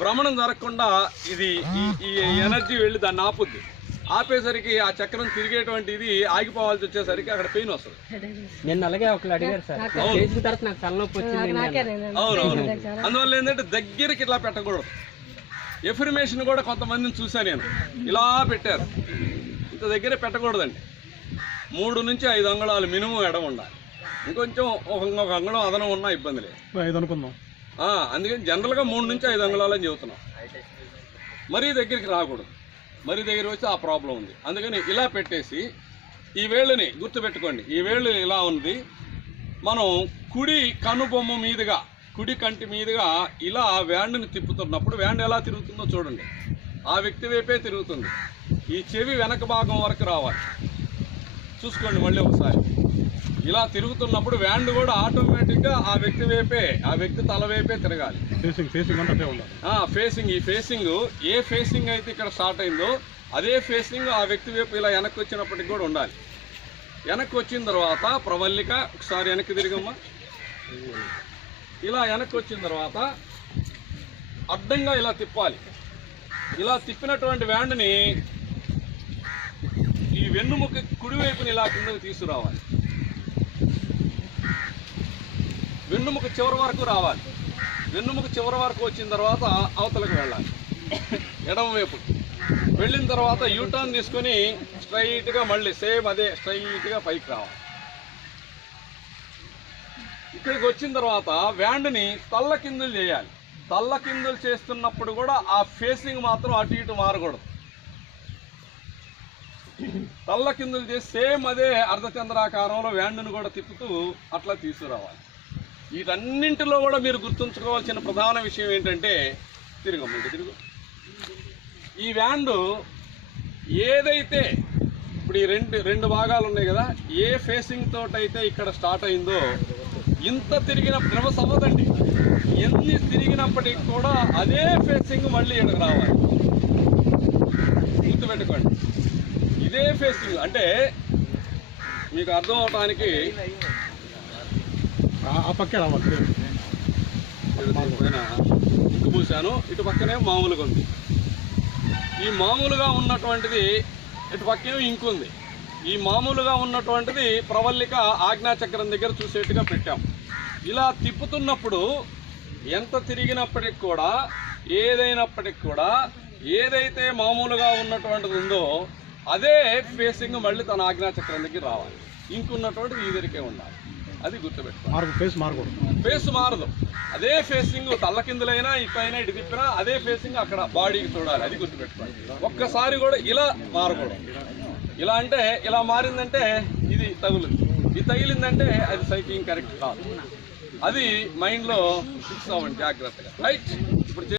భ్రమణం జరగకుండా ఇది ఈ ఎనర్జీ వెళ్ళి దాన్ని ఆపుద్ది. ఆపేసరికి ఆ చక్రం తిరిగేటువంటి ఇది ఆగిపోవాల్సి వచ్చేసరికి అక్కడ పెయిన్ వస్తుంది. నేను అలాగే ఒకళ్ళు అడిగారు సార్, చేసిన తర్వాత నాకు తలనొప్పి వచ్చింది. అవునవును. అందువల్ల ఏంటంటే దగ్గరికి ఇట్లా పెట్టకూడదు. ఎఫర్మేషన్ కూడా కొంతమందిని చూశాను నేను, ఇలా పెట్టారు. ఇంత దగ్గరే పెట్టకూడదండి. 3 నుంచి 5 అంగుళాలు మినిమం ఎడం ఉండాలి. ఇంకొంచెం ఒక అంగుళం అదనం ఉన్నా ఇబ్బంది లేదు. 5 అనుకుందాం. అందుకని జనరల్గా 3 నుంచి 5 అంగుళాలు అని చెబుతున్నాం. మరీ దగ్గరికి రాకూడదు. మరీ దగ్గర వచ్చి ఆ ప్రాబ్లం ఉంది. అందుకని ఇలా పెట్టేసి ఈ వేళ్ళని గుర్తుపెట్టుకోండి. ఈ వేళ్ళు ఇలా ఉంది. మనం కుడి కనుబొమ్మ మీదుగా, కుడి కంటి మీదుగా ఇలా వ్యాండ్ని తిప్పుతున్నప్పుడు వ్యాండ్ ఎలా తిరుగుతుందో చూడండి. ఆ వ్యక్తి వైపే తిరుగుతుంది. ఈ చెవి వెనక భాగం వరకు రావాలి. చూసుకోండి మళ్ళీ ఒకసారి. ఇలా తిరుగుతున్నప్పుడు వ్యాండ్ కూడా ఆటోమేటిక్గా ఆ వ్యక్తి వైపే, ఆ వ్యక్తి తల వైపే తిరగాలి. ఫేసింగ్, ఈ ఫేసింగ్ ఏ ఫేసింగ్ అయితే ఇక్కడ స్టార్ట్ అయిందో అదే ఫేసింగ్ ఆ వ్యక్తి వైపు ఇలా వెనక్కి వచ్చినప్పటికి కూడా ఉండాలి. వెనక్కి వచ్చిన తర్వాత ప్రవల్లిక ఒకసారి వెనక్కి తిరిగమ్మా. ఇలా వెనక్కి వచ్చిన తర్వాత అడ్డంగా ఇలా తిప్పాలి. ఇలా తిప్పినటువంటి వ్యాండ్ని ఈ వెన్నుముక కుడివైపుని ఇలా కిందకి తీసుకురావాలి. వెన్నుముక చివరి వరకు రావాలి. వెన్నుముక చివరి వరకు వచ్చిన తర్వాత అవతలకు వెళ్ళాలి, ఎడమ వైపు. వెళ్ళిన తర్వాత యూటర్న్ తీసుకొని స్ట్రైట్గా మళ్ళీ సేమ్ అదే స్ట్రైట్గా పైకి రావాలి. ఇక్కడికి వచ్చిన తర్వాత వ్యాండ్ని తల్లకిందులు చేయాలి. తల్లకిందులు చేస్తున్నప్పుడు కూడా ఆ ఫేసింగ్ మాత్రం అటు ఇటు మారకూడదు. తల్లకిందులు చేసి సేమ్ అదే అర్ధచంద్రాకారంలో వ్యాండ్ని కూడా తిప్పుతూ అట్లా తీసుకురావాలి. వీటన్నింటిలో కూడా మీరు గుర్తుంచుకోవాల్సిన ప్రధాన విషయం ఏంటంటే, తిరుగు ఈ వ్యాండ్ ఏదైతే ఇప్పుడు ఈ రెండు భాగాలు ఉన్నాయి కదా, ఏ ఫేసింగ్ తోటైతే ఇక్కడ స్టార్ట్ అయిందో ఇంత తిరిగిన రివర్స్ అవ్వదండి. ఎన్ని తిరిగినప్పటికి కూడా అదే ఫేసింగ్ మళ్ళీ ఇక్కడికి రావాలి. గుర్తుపెట్టుకోండి, ఇదే ఫేసింగ్. అంటే మీకు అర్థం అవటానికి ఆ పక్కే రావాలి. పైన ఇంకు పూసాను, ఇటు పక్కనే మామూలుగా ఉంది. ఈ మామూలుగా ఉన్నటువంటిది ఇటు పక్కేమో ఇంకు ఉంది. ఈ మామూలుగా ఉన్నటువంటిది ప్రవల్లిక ఆజ్ఞాచక్రం దగ్గర చూసేట్టుగా పెట్టాం. ఇలా తిప్పుతున్నప్పుడు ఎంత తిరిగినప్పటికి కూడా, ఏదైనప్పటికి కూడా, ఏదైతే మామూలుగా ఉన్నటువంటిది ఉందో అదే ఫేసింగ్ మళ్ళీ తన ఆజ్ఞాచక్రం దగ్గర రావాలి. ఇంకున్నటువంటిది ఈ దగ్గరికే ఉండాలి. అది గుర్తుపెట్టుకోవాలి. ఫేస్ మారదు. అదే ఫేసింగ్ తల్లకిందులైనా ఇటైనా ఇటు తిప్పినా అదే ఫేసింగ్ అక్కడ బాడీకి చూడాలి. అది గుర్తుపెట్టుకోవాలి. ఒక్కసారి కూడా ఇలా మారకూడదు. ఇలా అంటే ఇలా మారిందంటే ఇది తగులుంది, ఇది తగిలిందంటే అది సైక్లింగ్ కరెక్ట్ కాదు. అది మైండ్లో ఫిక్స్ అవ్వండి జాగ్రత్తగా. రైట్. ఇప్పుడు